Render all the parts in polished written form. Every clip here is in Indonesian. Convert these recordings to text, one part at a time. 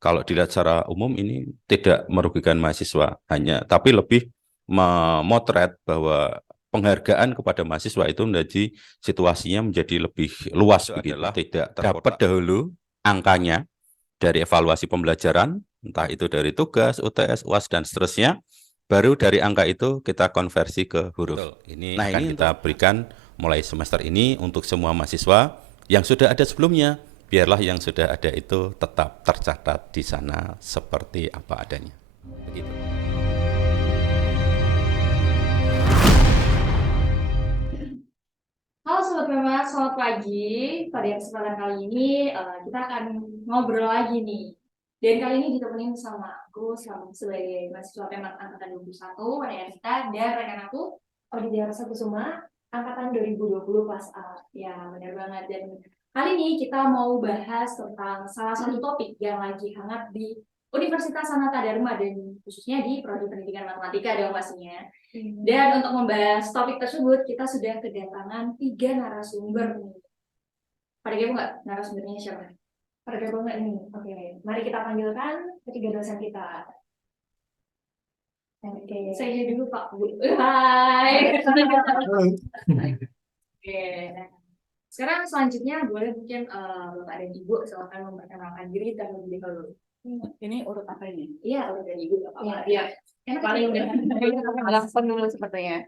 kalau dilihat secara umum ini tidak merugikan mahasiswa, tapi lebih memotret bahwa penghargaan kepada mahasiswa itu menjadi situasinya menjadi lebih luas begitu. Tidak dapat dahulu angkanya dari evaluasi pembelajaran, entah itu dari tugas, UTS, UAS, dan seterusnya. Baru dari angka itu kita konversi ke huruf. Ini akan kita berikan mulai semester ini untuk semua mahasiswa yang sudah ada sebelumnya. Biarlah yang sudah ada itu tetap tercatat di sana seperti apa adanya. Begitu. Halo Sobat Mema, selamat pagi. Pada kesempatan kali ini kita akan ngobrol lagi nih. Dan kali ini ditemenin sama aku sebagai mahasiswa Pemat Angkatan 21, Wanita, dan rekan aku, Audidia Rosa Kusuma, Angkatan 2020 kelas A. Ya, benar banget. Dan kali ini kita mau bahas tentang salah satu topik yang lagi hangat di Universitas Sanata Dharma dan khususnya di Prodi Pendidikan Matematika dong pastinya. Dan untuk membahas topik tersebut, kita sudah kedatangan 3 narasumber nih. Pada kepo nggak narasumbernya siapa? Pada kepo nggak nih? Oke, mari kita panggilkan ketiga dosen kita. Oke, saya dulu Pak Bu. Hai. Oke. Sekarang selanjutnya boleh mungkin Bapak dan Ibu silakan memperkenalkan diri terlebih dahulu. Ini urut apa ini? Iya, urut dari Ibu apa-apa. Iya. Enak Paling udah. langsung dulu sepertinya.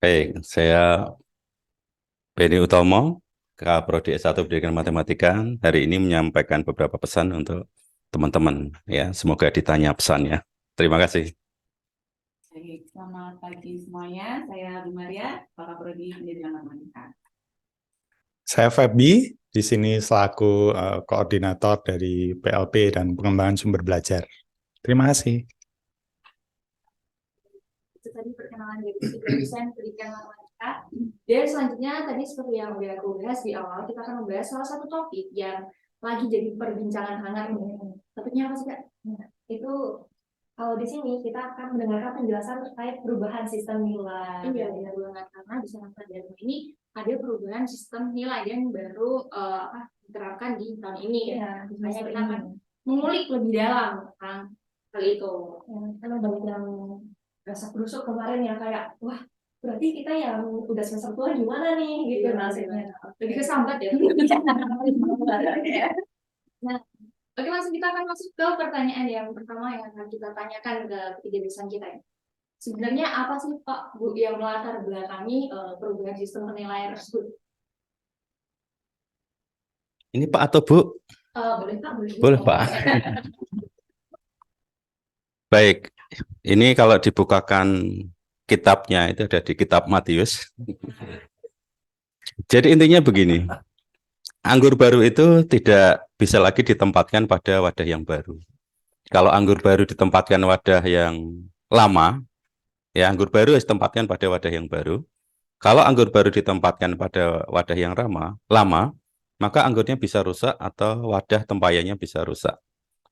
Baik, saya Benny Utomo, Prodi S1 Pendidikan Matematika. Hari ini menyampaikan beberapa pesan untuk teman-teman. Ya, semoga ditanya pesannya. Terima kasih. Baik, selamat pagi semuanya. Saya Bu Maria, Kepala Prodi Pendidikan Matematika. Saya Feby, di sini selaku koordinator dari PLP dan pengembangan sumber belajar. Terima kasih. Itu tadi perkenalan dari dosen pendidikan matematika. Dan selanjutnya tadi seperti yang udah aku bahas di awal, kita akan membahas salah satu topik yang lagi jadi perbincangan hangat. Topiknya apa sih Kak? Itu kalau di sini kita akan mendengarkan penjelasan terkait perubahan sistem nilai. Iya, benar banget, karena di Sanata Dharma ini ada perubahan sistem nilai yang baru diterapkan di tahun ini. Ya, Makanya kita akan mengulik lebih dalam tentang hal itu. Karena banyak yang rasa berusuk kemarin ya kayak, wah berarti kita yang udah semester tua gimana nih gitu nasibnya. Lebih kesambat ya. Nah, oke, langsung kita akan masuk ke pertanyaan yang pertama yang akan kita tanyakan ke ketiga dosen kita ya. Sebenarnya apa sih Pak Bu yang melatar belakangi perubahan sistem penilaian tersebut? Ini Pak atau Bu? Boleh Pak, boleh. Boleh Pak. Baik, ini kalau dibukakan kitabnya itu ada di kitab Matius. Jadi intinya begini, anggur baru itu tidak bisa lagi ditempatkan pada wadah yang baru. Kalau anggur baru ditempatkan wadah yang lama, ya anggur baru harus ditempatkan pada wadah yang baru. Kalau anggur baru ditempatkan pada wadah yang lama, maka anggurnya bisa rusak atau wadah tempayannya bisa rusak.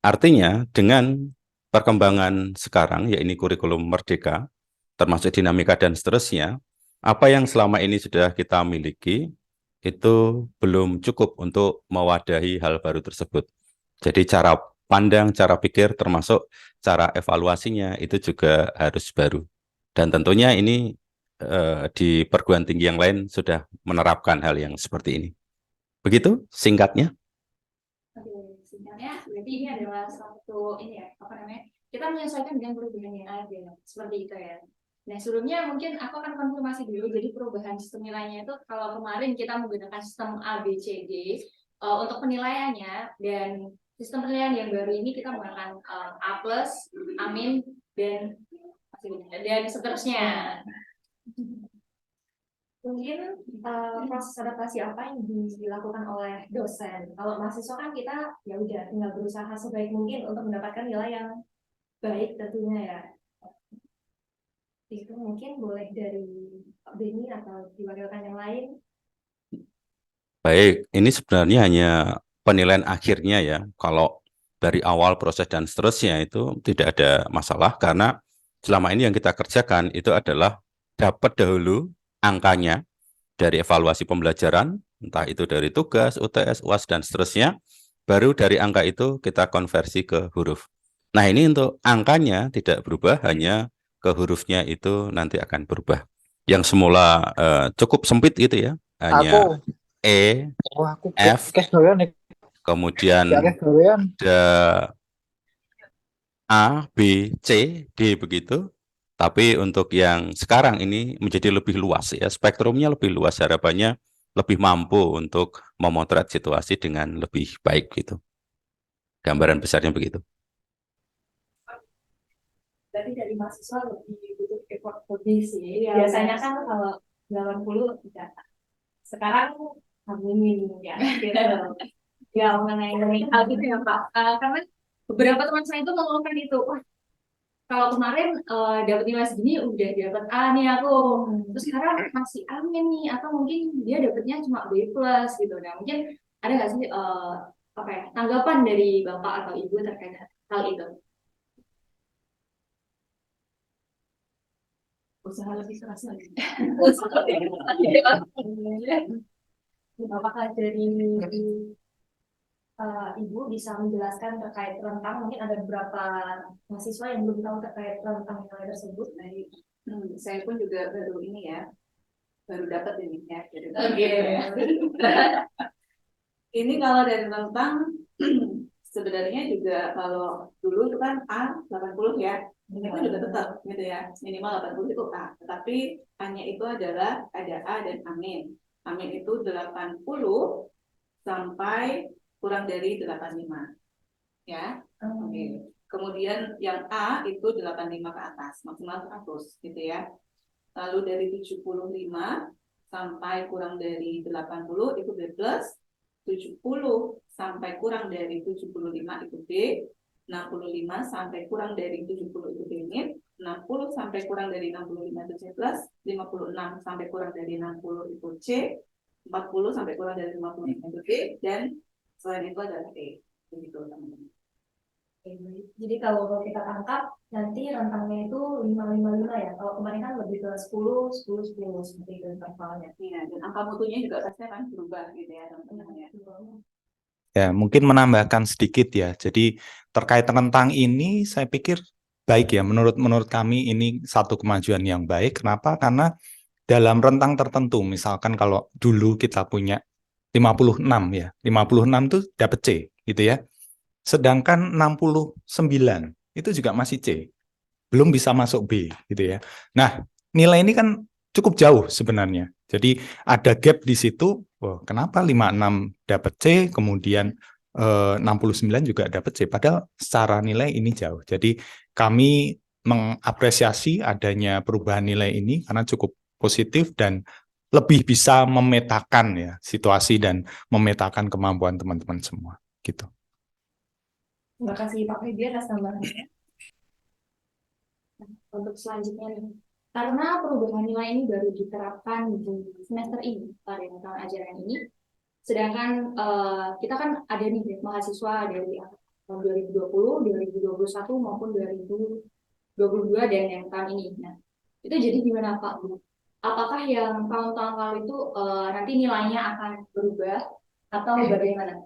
Artinya dengan perkembangan sekarang, yaitu kurikulum merdeka, termasuk dinamika dan seterusnya, apa yang selama ini sudah kita miliki, itu belum cukup untuk mewadahi hal baru tersebut. Jadi cara pandang, cara pikir, termasuk cara evaluasinya, itu juga harus baru. Dan tentunya ini di perguruan tinggi yang lain sudah menerapkan hal yang seperti ini. Begitu singkatnya. Oke, singkatnya berarti ini adalah satu kita menyesuaikan dengan perubahan yang ada seperti itu ya. Nah, sebelumnya mungkin aku akan konfirmasi dulu. Jadi perubahan sistem nilainya itu kalau kemarin kita menggunakan sistem ABCD untuk penilaiannya, dan sistem penilaian yang baru ini kita menggunakan A+, Amin, dan seterusnya. Mungkin proses adaptasi apa yang dilakukan oleh dosen? Kalau mahasiswa kan kita ya udah tinggal berusaha sebaik mungkin untuk mendapatkan nilai yang baik tentunya ya. Itu mungkin boleh dari Pak Beni atau diwakilkan yang lain. Baik, ini sebenarnya hanya penilaian akhirnya ya. Kalau dari awal proses dan seterusnya itu tidak ada masalah, karena selama ini yang kita kerjakan itu adalah dapat dahulu angkanya dari evaluasi pembelajaran, entah itu dari tugas, UTS, UAS, dan seterusnya, baru dari angka itu kita konversi ke huruf. Nah, ini untuk angkanya tidak berubah, hanya ke hurufnya itu nanti akan berubah. Yang semula cukup sempit gitu ya, hanya Aku, E, aku F, kes doyan nih, kemudian ya kes doyan. ada A, B, C, D begitu. Tapi untuk yang sekarang ini menjadi lebih luas ya, spektrumnya lebih luas, harapannya lebih mampu untuk memotret situasi dengan lebih baik gitu. Gambaran besarnya begitu. Berarti dari mahasiswa lebih butuh effort lebih sih. Biasanya kan kalau 80 tidak. Sekarang amin ya. Gitu. Ya, mengenai hal itu ya Pak. Karena beberapa teman saya itu mengeluhkan itu. Wah, kalau kemarin dapat nilai segini udah dapat A nih aku. Terus sekarang masih amin nih, atau mungkin dia dapatnya cuma B plus gitu. Nah, mungkin ada nggak sih apa ya, tanggapan dari Bapak atau Ibu terkait hal itu? Usaha lebih keras lagi. Apakah dari Ibu bisa menjelaskan terkait rentang? Mungkin ada beberapa mahasiswa yang belum tahu terkait rentang nilai tersebut. Baik. Saya pun juga baru ini ya, baru dapat ini ya. Oke. Ini kalau dari rentang sebenarnya juga kalau dulu itu kan A 80 ya. Ini pun juga tetap gitu ya. Minimal 80 itu A. Tetapi hanya itu adalah ada A dan amin. Amin itu 80 sampai kurang dari 85. Ya. Oke. Kemudian yang A itu 85 ke atas, maksimal 100 gitu ya. Lalu dari 75 sampai kurang dari 80 itu B plus, 70 sampai kurang dari 75 itu D, 65 sampai kurang dari 70 itu B min, 60 sampai kurang dari 65 itu C plus, 56 sampai kurang dari 60 itu C, 40 sampai kurang dari 50 itu D, dan selain itu adalah E. Begitu teman-teman. Jadi kalau kita tangkap nanti rentangnya itu 555 ya. Kalau kemarin kan lebih ke 10, 10, 10 seperti itu intervalnya. Iya, dan angka mutunya juga pasti akan berubah gitu ya teman-teman ya. Ya, mungkin menambahkan sedikit ya. Jadi terkait rentang ini saya pikir baik ya. Menurut kami ini satu kemajuan yang baik. Kenapa? Karena dalam rentang tertentu, misalkan kalau dulu kita punya 56 ya. 56 itu dapat C gitu ya. Sedangkan 69 itu juga masih C. Belum bisa masuk B gitu ya. Nah, nilai ini kan cukup jauh sebenarnya. Jadi ada gap di situ. Oh, kenapa 56 dapat C, kemudian 69 juga dapat C, padahal secara nilai ini jauh. Jadi kami mengapresiasi adanya perubahan nilai ini karena cukup positif dan lebih bisa memetakan ya situasi dan memetakan kemampuan teman-teman semua gitu. Terima kasih Pak Febian atas tambahannya. Untuk selanjutnya nih, karena perubahan nilai ini baru diterapkan di semester ini, pada tahun ajaran ini, sedangkan kita kan ada nih mahasiswa dari tahun 2020, 2021 maupun 2022 dan yang tahun ini. Nah, itu jadi gimana Pak? Apakah yang tahun-tahun lalu itu nanti nilainya akan berubah atau bagaimana?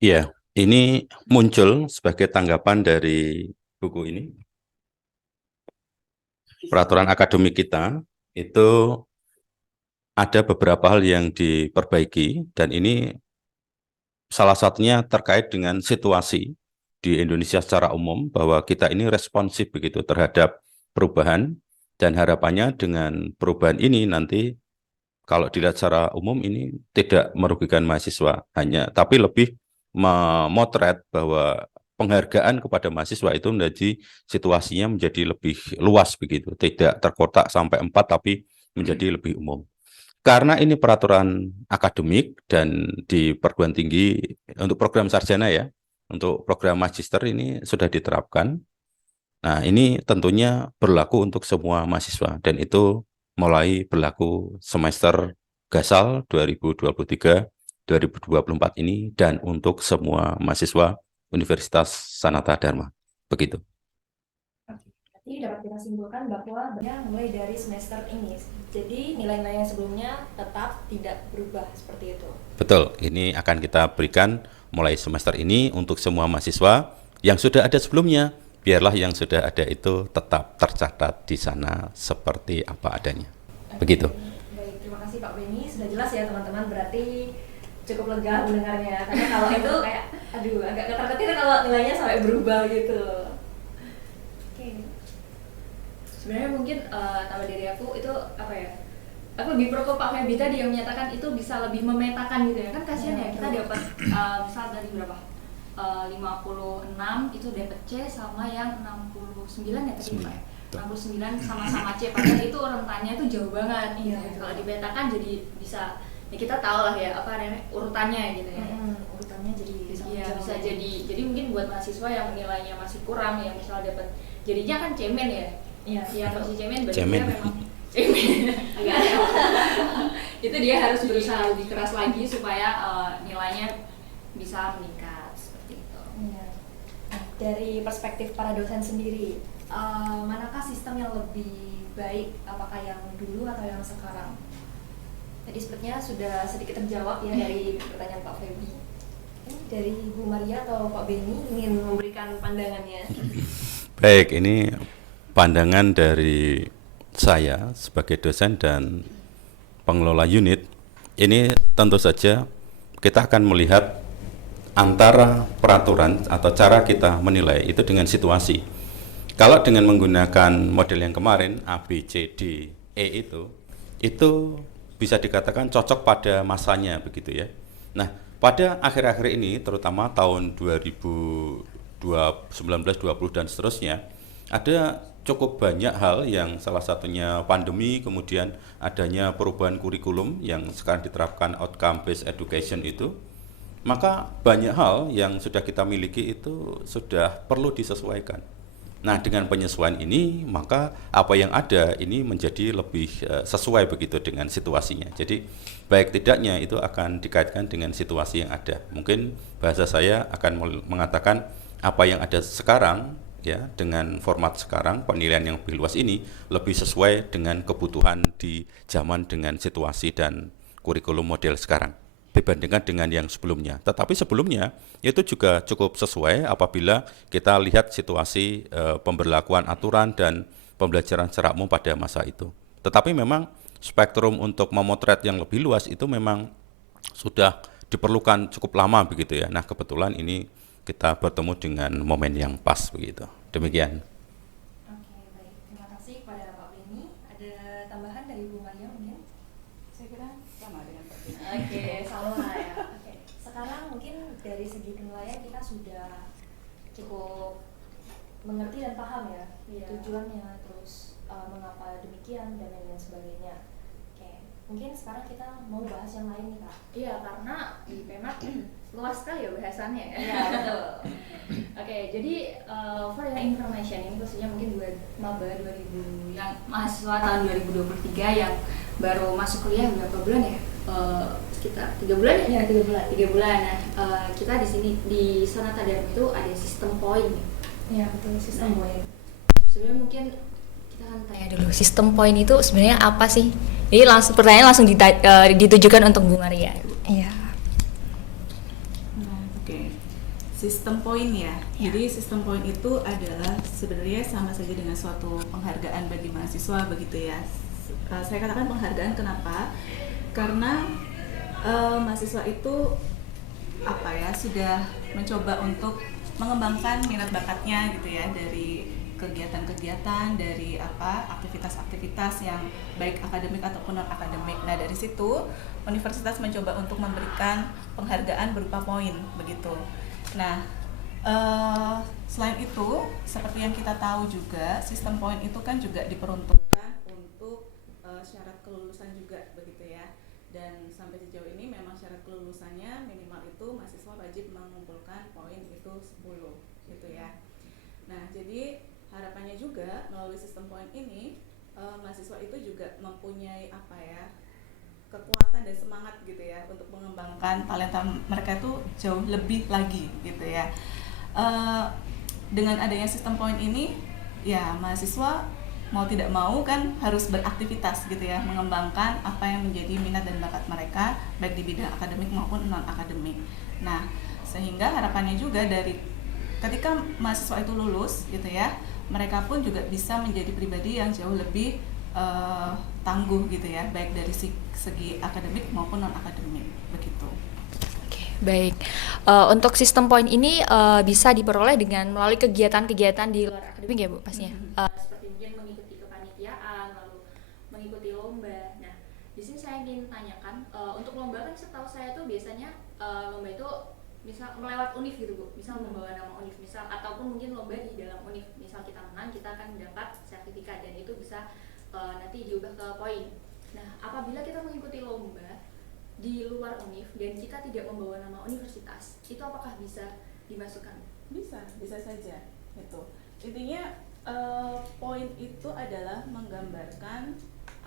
Iya, ini muncul sebagai tanggapan dari buku ini. Peraturan akademik kita itu ada beberapa hal yang diperbaiki dan ini salah satunya terkait dengan situasi di Indonesia secara umum bahwa kita ini responsif begitu terhadap perubahan dan harapannya dengan perubahan ini nanti kalau dilihat secara umum ini tidak merugikan mahasiswa hanya tapi lebih memotret bahwa penghargaan kepada mahasiswa itu menjadi situasinya menjadi lebih luas begitu, tidak terkotak sampai 4 tapi menjadi lebih umum. Karena ini peraturan akademik dan di perguruan tinggi untuk program sarjana ya, untuk program magister ini sudah diterapkan. Nah, ini tentunya berlaku untuk semua mahasiswa dan itu mulai berlaku semester Gasal 2023-2024 ini dan untuk semua mahasiswa Universitas Sanata Dharma. Begitu. Jadi dapat kita simpulkan bahwa mulai dari semester ini. Jadi nilai-nilai yang sebelumnya tetap tidak berubah seperti itu. Betul, ini akan kita berikan mulai semester ini untuk semua mahasiswa yang sudah ada sebelumnya. Biarlah yang sudah ada itu tetap tercatat di sana seperti apa adanya. Begitu. Baik, terima kasih Pak Beni. Sudah jelas ya teman-teman, berarti cukup lega mendengarnya. Karena kalau itu kayak, aduh agak ketar-ketir kalau nilainya sampai berubah gitu. Oke. Sebenarnya mungkin tambah dari aku itu apa ya? Aku lebih pro ke Pak Feby tadi yang menyatakan itu bisa lebih memetakan gitu ya. Kan kasihan ya kita dapat misal tadi berapa? 56 itu dapat C sama yang 69 ya tadi Pak. 69 sama-sama C, padahal itu rentannya itu jauh banget. Iya. Kalau dipetakan jadi bisa ya kita tahu lah ya apa namanya urutannya gitu ya. Urutannya jadi bisa jadi mungkin buat mahasiswa yang nilainya masih kurang yang misal dapat jadinya kan cemen ya. Iya, yang masih cemen berarti dia memang cemen. Agak itu dia harus berusaha lebih keras lagi supaya nilainya bisa meningkat seperti itu. Iya. Nah, dari perspektif para dosen sendiri, manakah sistem yang lebih baik, apakah yang dulu atau yang sekarang? Tadi sepertinya sudah sedikit terjawab ya dari pertanyaan Pak Feby. Dari Bu Maria atau Pak Beni ingin memberikan pandangannya. Baik, ini pandangan dari saya sebagai dosen dan pengelola unit. Ini tentu saja kita akan melihat antara peraturan atau cara kita menilai itu dengan situasi. Kalau dengan menggunakan model yang kemarin A, B, C, D, E itu bisa dikatakan cocok pada masanya begitu ya. Nah, pada akhir-akhir ini terutama tahun 2019, 20 dan seterusnya ada cukup banyak hal yang salah satunya pandemi, kemudian adanya perubahan kurikulum yang sekarang diterapkan outcome based education itu. Maka banyak hal yang sudah kita miliki itu sudah perlu disesuaikan. Nah, dengan penyesuaian ini, maka apa yang ada ini menjadi lebih sesuai begitu dengan situasinya. Jadi, baik tidaknya itu akan dikaitkan dengan situasi yang ada. Mungkin bahasa saya akan mengatakan apa yang ada sekarang, ya, dengan format sekarang, penilaian yang lebih luas ini lebih sesuai dengan kebutuhan di zaman dengan situasi dan kurikulum model sekarang dibandingkan dengan yang sebelumnya. Tetapi sebelumnya itu juga cukup sesuai apabila kita lihat situasi pemberlakuan aturan dan pembelajaran secara umum pada masa itu. Tetapi memang spektrum untuk memotret yang lebih luas itu memang sudah diperlukan cukup lama begitu ya. Nah, kebetulan ini kita bertemu dengan momen yang pas begitu. Demikian. Oke, baik. Terima kasih kepada Pak Beni. Ada tambahan dari Bu Maria mungkin? Saya kira sama dengan Pak Beni. Oke, sama ya. Oke. Sekarang mungkin dari segi penilaian kita sudah cukup mengerti dan paham ya, tujuannya, terus mengapa demikian dan lain sebagainya. Oke, mungkin sekarang kita mau bahas yang lain nih Kak. Iya, karena di Pemat luas sekali ya bahasannya ya. Iya, betul. Oke, jadi for your information ini khususnya mungkin buat maba 2000 yang mahasiswa tahun 2023 yang baru masuk kuliah berapa bulan ya? Sekitar 3 bulan ya? 3 bulan. 3 bulan. Nah, kita di sini di Sonata Dharma itu ada sistem poin. Iya, betul, sistem poin. Sebenarnya mungkin kita akan tanya dulu. Sistem poin itu sebenarnya apa sih? Jadi pertanyaan langsung ditujukan untuk Bu Maria. Iya. Oke. Sistem poin ya. Jadi sistem poin itu adalah sebenarnya sama saja dengan suatu penghargaan bagi mahasiswa begitu ya. Saya katakan penghargaan kenapa? Karena mahasiswa itu apa ya sudah mencoba untuk mengembangkan minat bakatnya gitu ya dari kegiatan-kegiatan, dari aktivitas-aktivitas yang baik akademik ataupun non akademik. Nah, dari situ universitas mencoba untuk memberikan penghargaan berupa poin begitu. Nah, selain itu seperti yang kita tahu juga sistem poin itu kan juga diperuntukkan untuk syarat kelulusan juga begitu ya. Dan sampai sejauh ini memang syarat kelulusannya minimal itu mahasiswa wajib mengumpulkan poin itu 10 gitu ya. Nah, jadi harapannya juga melalui sistem poin ini mahasiswa itu juga mempunyai kekuatan dan semangat gitu ya untuk mengembangkan talenta mereka itu jauh lebih lagi gitu ya. Dengan adanya sistem poin ini ya mahasiswa mau tidak mau kan harus beraktivitas gitu ya, mengembangkan apa yang menjadi minat dan bakat mereka baik di bidang akademik maupun non akademik. Nah, sehingga harapannya juga dari ketika mahasiswa itu lulus gitu ya, mereka pun juga bisa menjadi pribadi yang jauh lebih tangguh gitu ya, baik dari segi akademik maupun non akademik begitu. Baik, untuk sistem poin ini bisa diperoleh dengan melalui kegiatan-kegiatan di luar akademik ya Bu pastinya. Seperti mungkin mengikuti kepanitiaan, lalu mengikuti lomba. Nah, di sini saya ingin tanyakan, untuk lomba kan setahu saya tuh biasanya lomba itu misal melewat univ gitu Bu, misal membawa nama univ, misal ataupun mungkin lomba di dalam univ, misal kita menang kita akan mendapat sertifikat dan itu bisa nanti diubah ke poin. Nah, apabila kita mengikuti lomba di luar univ dan kita tidak membawa nama universitas, itu apakah bisa dimasukkan? Bisa saja gitu. Intinya poin itu adalah menggambarkan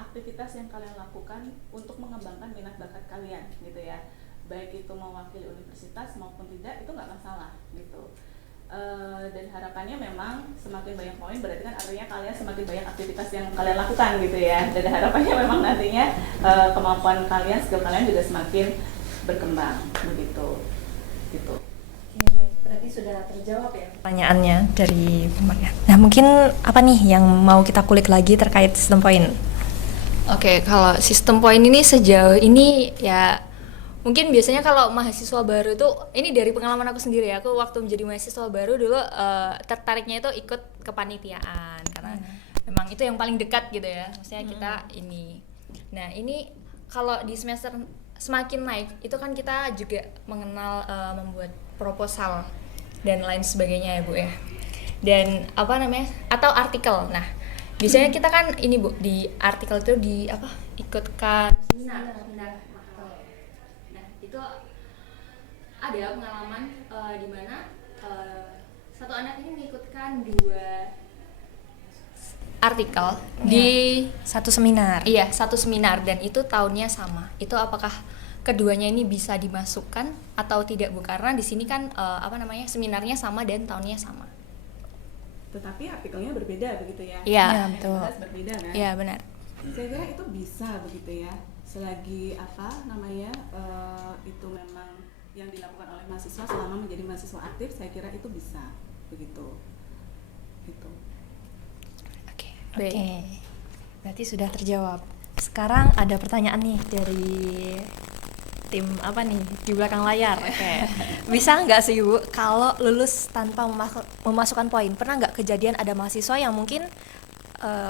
aktivitas yang kalian lakukan untuk mengembangkan minat bakat kalian gitu ya, baik itu mewakili universitas maupun tidak, itu nggak masalah gitu. Dan harapannya memang semakin banyak poin berarti kan artinya kalian semakin banyak aktivitas yang kalian lakukan gitu ya, dan harapannya memang nantinya kemampuan kalian, skill kalian juga semakin berkembang begitu gitu. Oke, baik. Berarti sudah terjawab ya Pertanyaannya dari Bu Maria. Nah, mungkin apa nih yang mau kita kulik lagi terkait sistem poin? Oke, kalau sistem poin ini sejauh ini ya mungkin biasanya kalau mahasiswa baru itu, ini dari pengalaman aku sendiri ya, aku waktu menjadi mahasiswa baru dulu tertariknya itu ikut kepanitiaan karena memang itu yang paling dekat gitu ya, maksudnya kita ini. Nah, ini kalau di semester semakin naik itu kan kita juga mengenal membuat proposal dan lain sebagainya ya Bu ya, dan apa namanya, atau artikel. Nah, biasanya kita kan ini Bu, di artikel itu di apa, ikutkan seminar. Nah, itu ada pengalaman di mana satu anak ini mengikutkan 2 artikel di satu seminar. Iya, satu seminar dan itu tahunnya sama. Itu apakah keduanya ini bisa dimasukkan atau tidak Bu? Karena di sini kan apa namanya, seminarnya sama dan tahunnya sama. Tetapi artikelnya berbeda begitu ya? Iya, betul. Jelas berbeda kan? Iya, benar. Saya kira itu bisa begitu ya, selagi apa namanya itu memang yang dilakukan oleh mahasiswa selama menjadi mahasiswa aktif, saya kira itu bisa begitu gitu. Oke, Oke. baik. Berarti sudah terjawab. Sekarang ada pertanyaan nih dari tim apa nih di belakang layar. Oke. Bisa nggak sih Bu kalau lulus tanpa memasukkan poin? Pernah nggak kejadian ada mahasiswa yang mungkin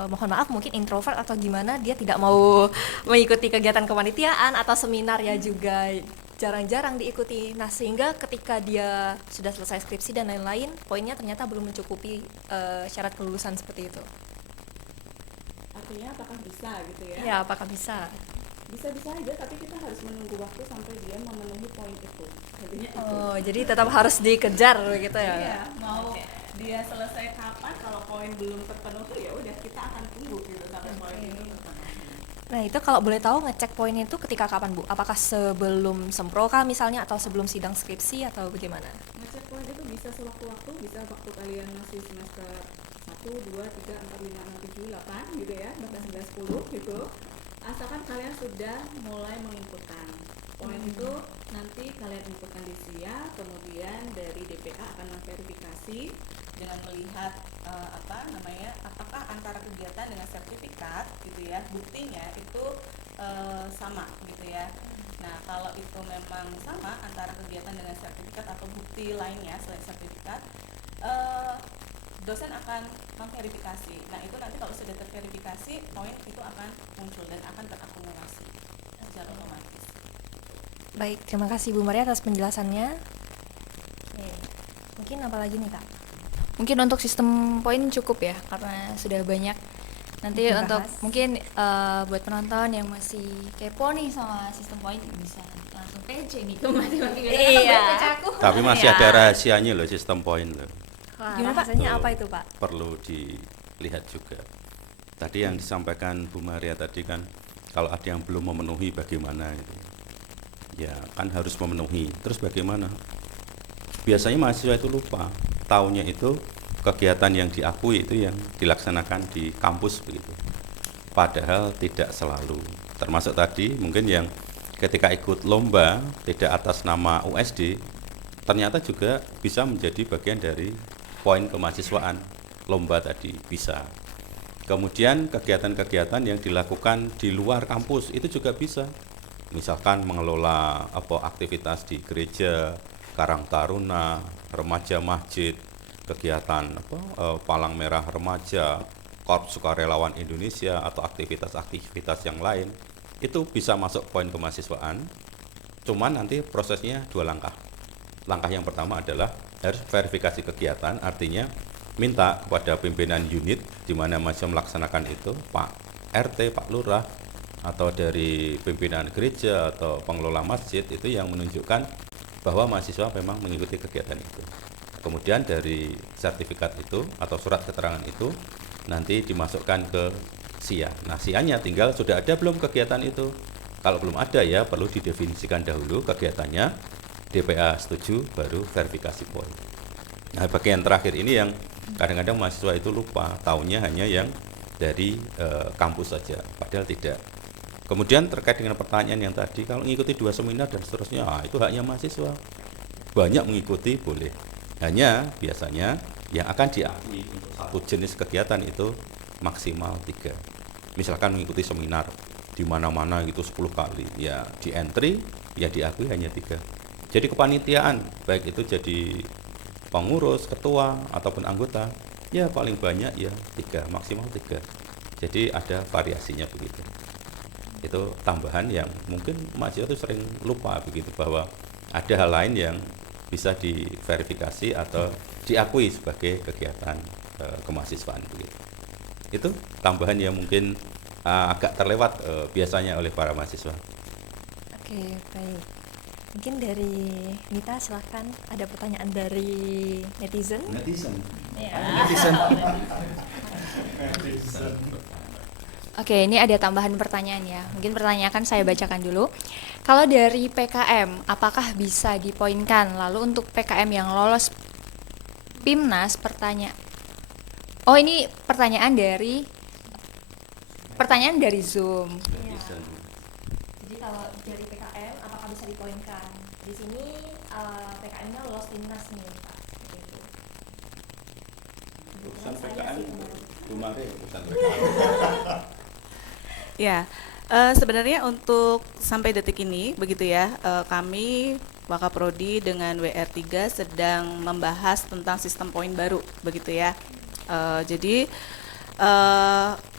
mohon maaf mungkin introvert atau gimana, dia tidak mau mengikuti kegiatan kepanitiaan atau seminar ya juga jarang-jarang diikuti. Nah, sehingga ketika dia sudah selesai skripsi dan lain-lain, poinnya ternyata belum mencukupi syarat kelulusan seperti itu. Artinya apakah bisa gitu ya? Ya, apakah bisa? Bisa-bisa aja, tapi kita harus menunggu waktu sampai dia memenuhi poin itu. Artinya itu. Oh, jadi tetap harus dikejar begitu ya? Iya, mau dia selesai kapan, kalau poin belum terpenuhi ya udah kita akan tunggu gitu sampai poin itu terpenuhi. Nah, itu kalau boleh tahu ngecek poinnya itu ketika kapan Bu? Apakah sebelum semproka misalnya atau sebelum sidang skripsi atau bagaimana? Ngecek poin itu bisa sewaktu-waktu, bisa waktu kalian masih semester 1, 2, 3, 4, 5, 6, 7, 8 gitu ya, bahkan 9, 10 gitu. Asalkan kalian sudah mulai menginputkan poin itu, nanti kalian inputkan di SIA, kemudian dari DPA akan memverifikasi dengan melihat apakah antara kegiatan dengan sertifikat gitu ya, buktinya itu sama gitu ya. Nah, kalau itu memang sama antara kegiatan dengan sertifikat atau bukti lainnya selain sertifikat, dosen akan memverifikasi. Nah, itu nanti kalau sudah terverifikasi, poin itu akan muncul dan akan terakumulasi secara otomatis. Baik, terima kasih Bu Maria atas penjelasannya. Oke. Mungkin apa lagi nih Kak? Mungkin untuk sistem poin cukup ya, karena sudah banyak. Nanti Dibahas. untuk mungkin buat penonton yang masih kepo nih sama sistem poin, bisa langsung PC nih ke matematika. Iya. PC aku. Tapi masih ada rahasianya loh sistem poin loh. Wah, Gimana, Pak? rasanya Tuh, apa itu Pak? perlu dilihat juga. Tadi yang disampaikan Bu Maria tadi kan, kalau ada yang belum memenuhi bagaimana itu. Ya kan harus memenuhi. Terus bagaimana? Biasanya mahasiswa itu lupa. Taunya itu kegiatan yang diakui itu yang dilaksanakan di kampus begitu. Padahal tidak selalu. Termasuk tadi mungkin yang ketika ikut lomba tidak atas nama USD, ternyata juga bisa menjadi bagian dari poin kemahasiswaan. Lomba tadi bisa. Kemudian kegiatan-kegiatan yang dilakukan di luar kampus itu juga bisa. Misalkan mengelola aktivitas di gereja, Karang Taruna, remaja masjid, kegiatan Palang Merah Remaja, Korps Sukarelawan Indonesia atau aktivitas-aktivitas yang lain, itu bisa masuk poin kemahasiswaan. Cuman nanti prosesnya 2 langkah. Langkah yang pertama adalah harus verifikasi kegiatan, artinya minta kepada pimpinan unit di mana mahasiswa melaksanakan itu, Pak RT, Pak Lurah, atau dari pimpinan gereja atau pengelola masjid itu yang menunjukkan bahwa mahasiswa memang mengikuti kegiatan itu. Kemudian dari sertifikat itu atau surat keterangan itu nanti dimasukkan ke SIA. Nah, SIA-nya tinggal sudah ada belum kegiatan itu. Kalau belum ada ya perlu didefinisikan dahulu kegiatannya, DPA setuju, baru verifikasi poin. Nah, bagian terakhir ini yang kadang-kadang mahasiswa itu lupa, taunya hanya yang dari kampus saja, padahal tidak. Kemudian terkait dengan pertanyaan yang tadi, kalau mengikuti 2 seminar dan seterusnya, itu haknya mahasiswa. Banyak mengikuti boleh. Hanya biasanya yang akan diakui untuk satu jenis kegiatan itu maksimal 3. Misalkan mengikuti seminar di mana-mana gitu 10 kali, ya di entry ya diakui hanya 3. Jadi kepanitiaan, baik itu jadi pengurus, ketua, ataupun anggota, ya paling banyak ya 3, maksimal 3. Jadi ada variasinya begitu. Itu tambahan yang mungkin mahasiswa itu sering lupa begitu, bahwa ada hal lain yang bisa diverifikasi atau diakui sebagai kegiatan kemahasiswaan begitu. Itu tambahan yang mungkin agak terlewat biasanya oleh para mahasiswa. Oke, baik. Mungkin dari Nita silahkan, ada pertanyaan dari netizen. Ya. Oke, ini ada tambahan pertanyaan ya. Mungkin pertanyaan akan saya bacakan dulu. Kalau dari PKM, apakah bisa dipoinkan? Lalu untuk PKM yang lolos PIMNAS, Oh, ini pertanyaan dari Zoom. Jadi kalau dari PKM, apakah bisa dipoinkan? Di sini PKM-nya lolos PIMNAS nih, Pak. Urusan PKM, Ya, sebenarnya untuk sampai detik ini begitu ya, kami Wakaprodi dengan WR3 sedang membahas tentang sistem poin baru begitu ya. Jadi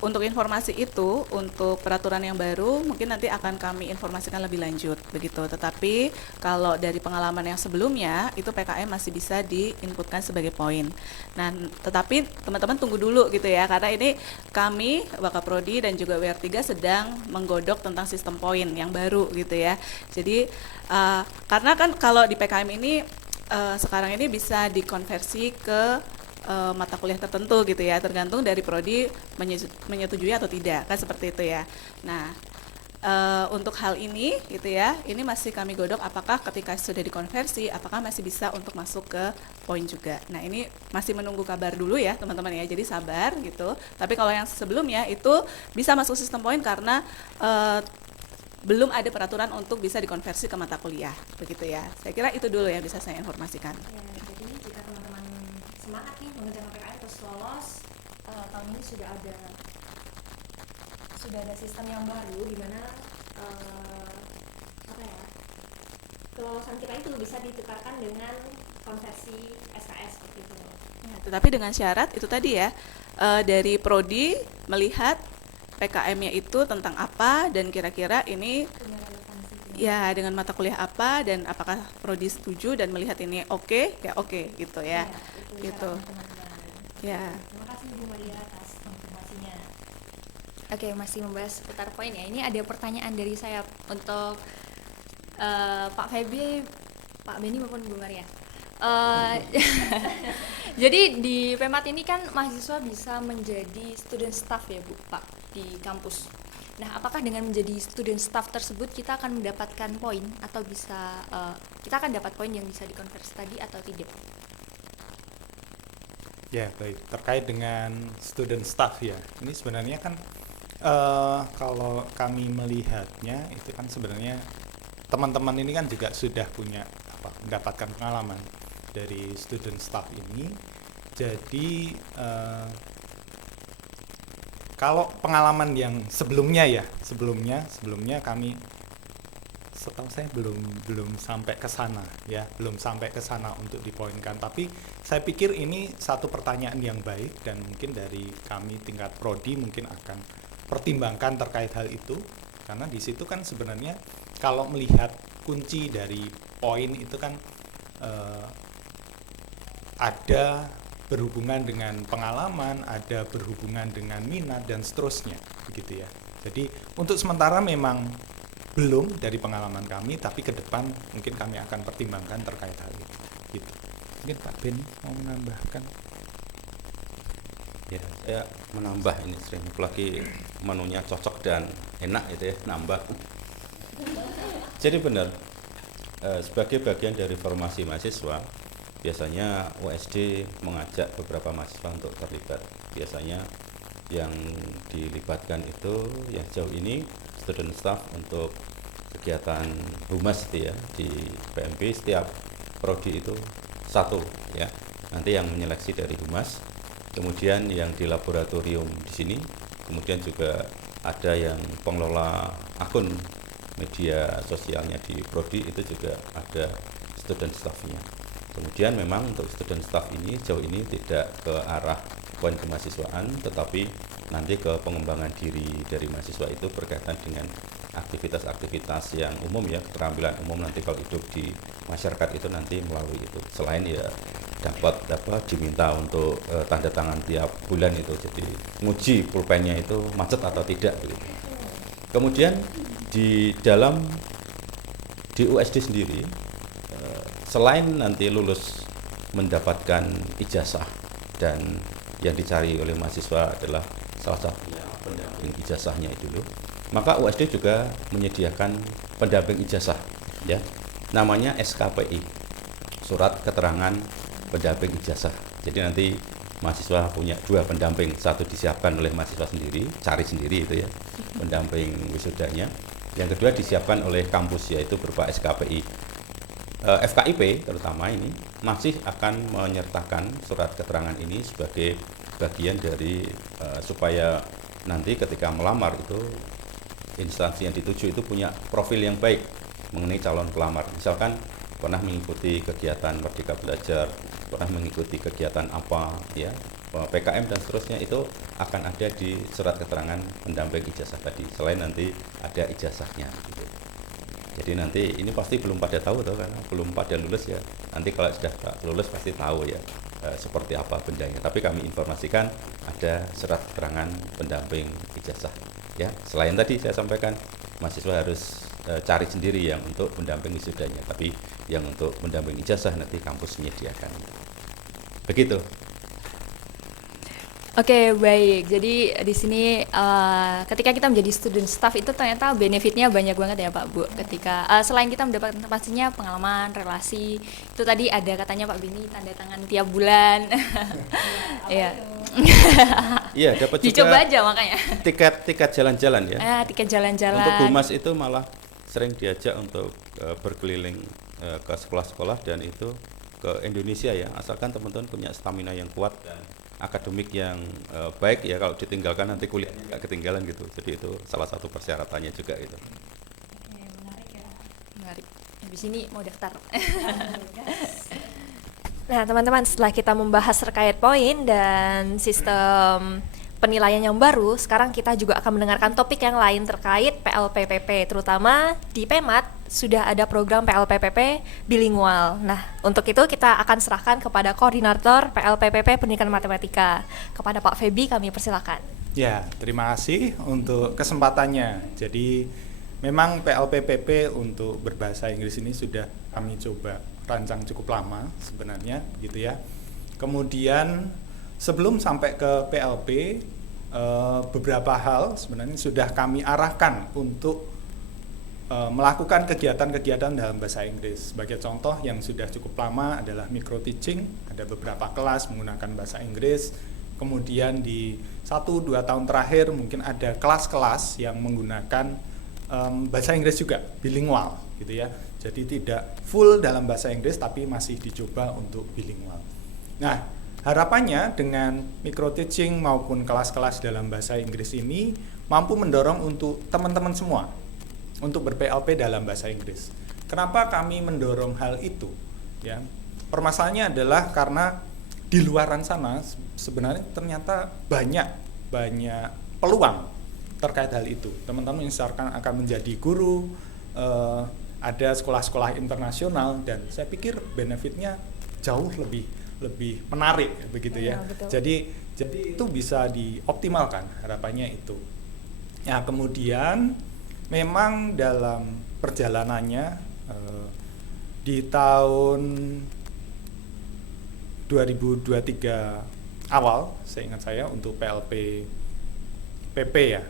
untuk informasi itu, untuk peraturan yang baru mungkin nanti akan kami informasikan lebih lanjut begitu. Tetapi kalau dari pengalaman yang sebelumnya itu PKM masih bisa diinputkan sebagai poin. Nah, tetapi teman-teman tunggu dulu gitu ya, karena ini kami Wakaprodi dan juga WR3 sedang menggodok tentang sistem poin yang baru gitu ya. Jadi karena kan kalau di PKM ini sekarang ini bisa dikonversi ke mata kuliah tertentu gitu ya, tergantung dari prodi menyetujui atau tidak, kan seperti itu ya. Nah, untuk hal ini gitu ya, ini masih kami godok apakah ketika sudah dikonversi apakah masih bisa untuk masuk ke poin juga. Nah, ini masih menunggu kabar dulu ya teman-teman ya, jadi sabar gitu. Tapi kalau yang sebelumnya itu bisa masuk sistem poin karena belum ada peraturan untuk bisa dikonversi ke mata kuliah begitu ya. Saya kira itu dulu yang bisa saya informasikan. Ya, jadi jika teman-teman semangat nih mengejar PKM terus lolos, tahun ini sudah ada sistem yang baru di mana kelolosan kita itu bisa ditukarkan dengan konversi SKS seperti itu. Ya, tetapi dengan syarat itu tadi ya, dari prodi melihat PKM-nya itu tentang apa dan kira-kira ini ya dengan mata kuliah apa dan apakah prodi setuju dan melihat ini oke, ya oke gitu ya. Gitu. Ya. Terima kasih Bu Maria atas informasinya. Oke, masih membahas seputar poin ya. Ini ada pertanyaan dari saya untuk Pak Feby, Pak Beni maupun Bu Maria. Jadi di PEMAT ini kan mahasiswa bisa menjadi student staff ya Bu, Pak, di kampus. Nah, apakah dengan menjadi student staff tersebut kita akan mendapatkan poin atau bisa kita akan dapat poin yang bisa dikonversi tadi atau tidak? Ya, baik. Terkait dengan student staff ya, ini sebenarnya kan kalau kami melihatnya itu kan sebenarnya teman-teman ini kan juga sudah punya mendapatkan pengalaman dari student staff ini. Jadi kalau pengalaman yang sebelumnya kami, setahu saya belum sampai ke sana ya, belum sampai ke sana untuk dipoinkan. Tapi saya pikir ini satu pertanyaan yang baik dan mungkin dari kami tingkat prodi mungkin akan pertimbangkan terkait hal itu, karena di situ kan sebenarnya kalau melihat kunci dari poin itu kan ada berhubungan dengan pengalaman, ada berhubungan dengan minat dan seterusnya begitu ya. Jadi untuk sementara memang belum dari pengalaman kami, tapi ke depan mungkin kami akan pertimbangkan terkait hal itu. Gitu. Mungkin Pak Ben mau menambahkan? Ya, saya menambah ini sering lagi menunya cocok dan enak gitu ya, nambah. Jadi benar, sebagai bagian dari formasi mahasiswa, biasanya USD mengajak beberapa mahasiswa untuk terlibat. Biasanya yang dilibatkan itu yang jauh ini student staff untuk kegiatan humas itu ya, di PMB setiap prodi itu satu ya. Nanti yang menyeleksi dari humas, kemudian yang di laboratorium di sini, kemudian juga ada yang pengelola akun media sosialnya di prodi, itu juga ada student staff-nya. Kemudian memang untuk student staff ini jauh ini tidak ke arah poin kemahasiswaan, tetapi nanti ke pengembangan diri dari mahasiswa itu berkaitan dengan aktivitas-aktivitas yang umum ya, keterampilan umum nanti kalau hidup di masyarakat itu nanti melalui itu. Selain ya dapat diminta untuk tanda tangan tiap bulan itu, jadi nguji pulpennya itu macet atau tidak begitu. Kemudian di USD sendiri, selain nanti lulus mendapatkan ijazah, dan yang dicari oleh mahasiswa adalah salah satunya pendamping ijazahnya itu dulu, maka USD juga menyediakan pendamping ijazah ya, namanya SKPI, surat keterangan pendamping ijazah. Jadi nanti mahasiswa punya dua pendamping, satu disiapkan oleh mahasiswa sendiri, cari sendiri itu ya, pendamping wisudanya. Yang kedua disiapkan oleh kampus, yaitu berupa SKPI. FKIP terutama ini masih akan menyertakan surat keterangan ini sebagai bagian dari supaya nanti ketika melamar itu instansi yang dituju itu punya profil yang baik mengenai calon pelamar. Misalkan pernah mengikuti kegiatan Merdeka Belajar, pernah mengikuti kegiatan apa ya, PKM dan seterusnya, itu akan ada di surat keterangan pendamping ijazah tadi, selain nanti ada ijazahnya gitu. Jadi nanti ini pasti belum pada tahu tuh, karena belum pada lulus ya. Nanti kalau sudah lulus pasti tahu ya seperti apa bendanya. Tapi kami informasikan ada surat keterangan pendamping ijazah ya. Selain tadi saya sampaikan mahasiswa harus cari sendiri yang untuk pendamping wisudanya, tapi yang untuk pendamping ijazah nanti kampus menyediakan. Begitu. Oke, baik. Jadi di sini ketika kita menjadi student staff itu ternyata benefitnya banyak banget ya Pak Bu. Ketika selain kita mendapatkan pastinya pengalaman, relasi, itu tadi ada katanya Pak Beni tanda tangan tiap bulan. Iya. Iya, dapat juga. Dicoba aja makanya. Tiket jalan-jalan ya. Tiket jalan-jalan. Untuk humas itu malah sering diajak untuk berkeliling ke sekolah-sekolah dan itu ke Indonesia ya, asalkan teman-teman punya stamina yang kuat dan akademik yang baik ya, kalau ditinggalkan nanti kuliahnya nggak ketinggalan gitu. Jadi itu salah satu persyaratannya juga itu. Menarik ya. Menarik. Habis ini mau daftar. Nah teman-teman, setelah kita membahas terkait poin dan sistem penilaian yang baru, sekarang kita juga akan mendengarkan topik yang lain terkait PLPPP, terutama di PEMAT sudah ada program PLPPP bilingual. Nah, untuk itu kita akan serahkan kepada koordinator PLPPP Pendidikan Matematika. Kepada Pak Febi kami persilakan. Ya, terima kasih untuk kesempatannya. Jadi memang PLPPP untuk berbahasa Inggris ini sudah kami coba rancang cukup lama sebenarnya gitu ya. Kemudian sebelum sampai ke PLP, beberapa hal sebenarnya sudah kami arahkan untuk melakukan kegiatan-kegiatan dalam bahasa Inggris. Sebagai contoh yang sudah cukup lama adalah micro teaching, ada beberapa kelas menggunakan bahasa Inggris. Kemudian di 1-2 tahun terakhir mungkin ada kelas-kelas yang menggunakan bahasa Inggris juga, bilingual gitu ya. Jadi tidak full dalam bahasa Inggris tapi masih dicoba untuk bilingual. Nah, harapannya dengan micro teaching maupun kelas-kelas dalam bahasa Inggris ini mampu mendorong untuk teman-teman semua untuk ber-PLP dalam bahasa Inggris. Kenapa kami mendorong hal itu? Ya, permasalahannya adalah karena di luaran sana sebenarnya ternyata banyak peluang terkait hal itu. Teman-teman misalkan akan menjadi guru, ada sekolah-sekolah internasional, dan saya pikir benefitnya jauh lebih menarik begitu ya. Betul. Jadi itu bisa dioptimalkan, harapannya itu. Nah, kemudian memang dalam perjalanannya di tahun 2023 awal, saya ingat saya untuk PLP PP ya,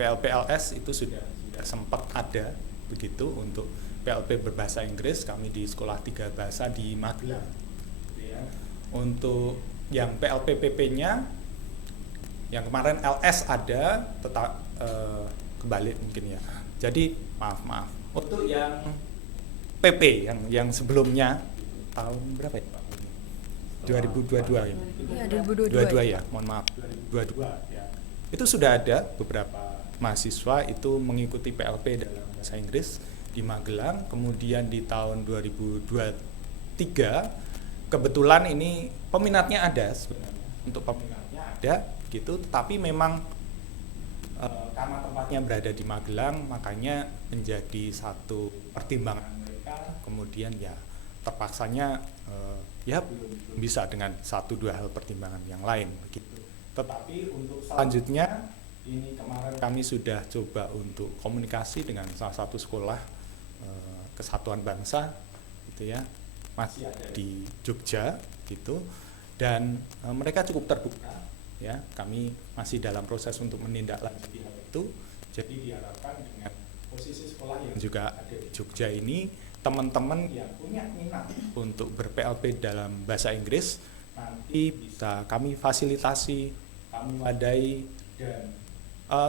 PLPLS itu sudah sempat ada begitu untuk PLP berbahasa Inggris. Kami di sekolah 3 bahasa di Magelang. Ya. Untuk yang PLP PP-nya, yang kemarin LS ada, tetap kebalik mungkin ya. Jadi maaf. Untuk yang PP yang sebelumnya tahun berapa ya Pak? 2022 ya. Iya, 2022 ya, mohon maaf. 2022 ya. Itu sudah ada beberapa mahasiswa itu mengikuti PLP dalam bahasa Inggris di Magelang. Kemudian di tahun 2023 kebetulan ini peminatnya ada sebenarnya. Untuk peminatnya ada gitu, tapi memang karena tempatnya berada di Magelang, makanya menjadi satu pertimbangan mereka. Kemudian ya terpaksanya ya belum bisa dengan 1-2 hal pertimbangan yang lain begitu. Tetapi untuk selanjutnya ini kemarin kami sudah coba untuk komunikasi dengan salah satu sekolah Kesatuan Bangsa gitu ya, masih ada di Jogja gitu, dan mereka cukup terbuka ya. Kami masih dalam proses untuk menindaklanjuti hal itu. Jadi diharapkan dengan posisi sekolah yang juga ada di Jogja ini, teman-teman yang punya minat untuk ber-PLP dalam bahasa Inggris nanti bisa kami fasilitasi, kami wadai, dan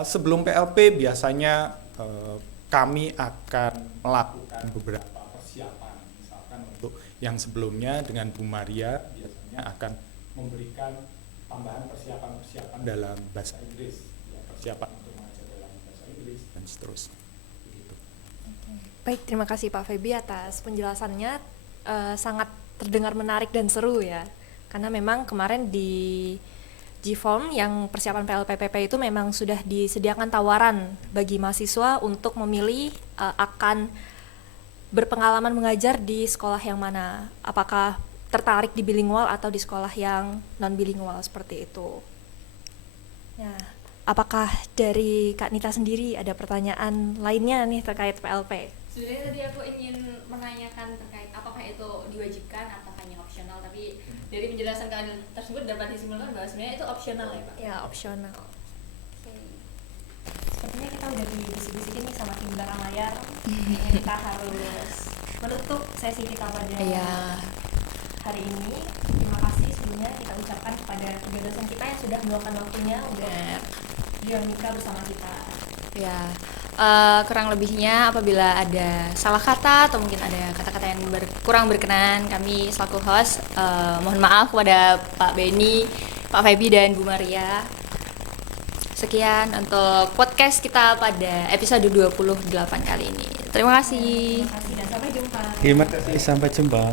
sebelum PLP biasanya kami akan melakukan beberapa persiapan. Misalkan untuk yang sebelumnya dengan Bu Maria biasanya akan memberikan tambahan persiapan dalam bahasa Inggris, ya, persiapan untuk mengajar dalam bahasa Inggris dan seterusnya. Baik, terima kasih Pak Feby atas penjelasannya, sangat terdengar menarik dan seru ya. Karena memang kemarin di G-Form yang persiapan PLPPP itu memang sudah disediakan tawaran bagi mahasiswa untuk memilih akan berpengalaman mengajar di sekolah yang mana. Apakah tertarik di bilingual atau di sekolah yang non-bilingual seperti itu. Nah, apakah dari Kak Nita sendiri ada pertanyaan lainnya nih terkait PLP? Sebenarnya tadi aku ingin menanyakan terkait apakah itu diwajibkan atau hanya opsional, tapi dari penjelasan kalian tersebut dapat disimpulkan bahwa sebenarnya itu opsional ya Pak? Ya, opsional. Sepertinya kita udah dibisik-bisikin nih sama tim belakang layar. Kita harus menutup sesi kita pada hari ini. Terima kasih sebelumnya kita ucapkan kepada tiga dosen kita yang sudah meluangkan waktunya untuk dinamika bersama kita. Ya, kurang lebihnya apabila ada salah kata atau mungkin ada kata-kata yang kurang berkenan, kami selaku host mohon maaf kepada Pak Benny, Pak Feby dan Bu Maria. Sekian untuk podcast kita pada episode 28 kali ini. Terima kasih. Terima kasih dan sampai jumpa. Terima kasih, sampai jumpa.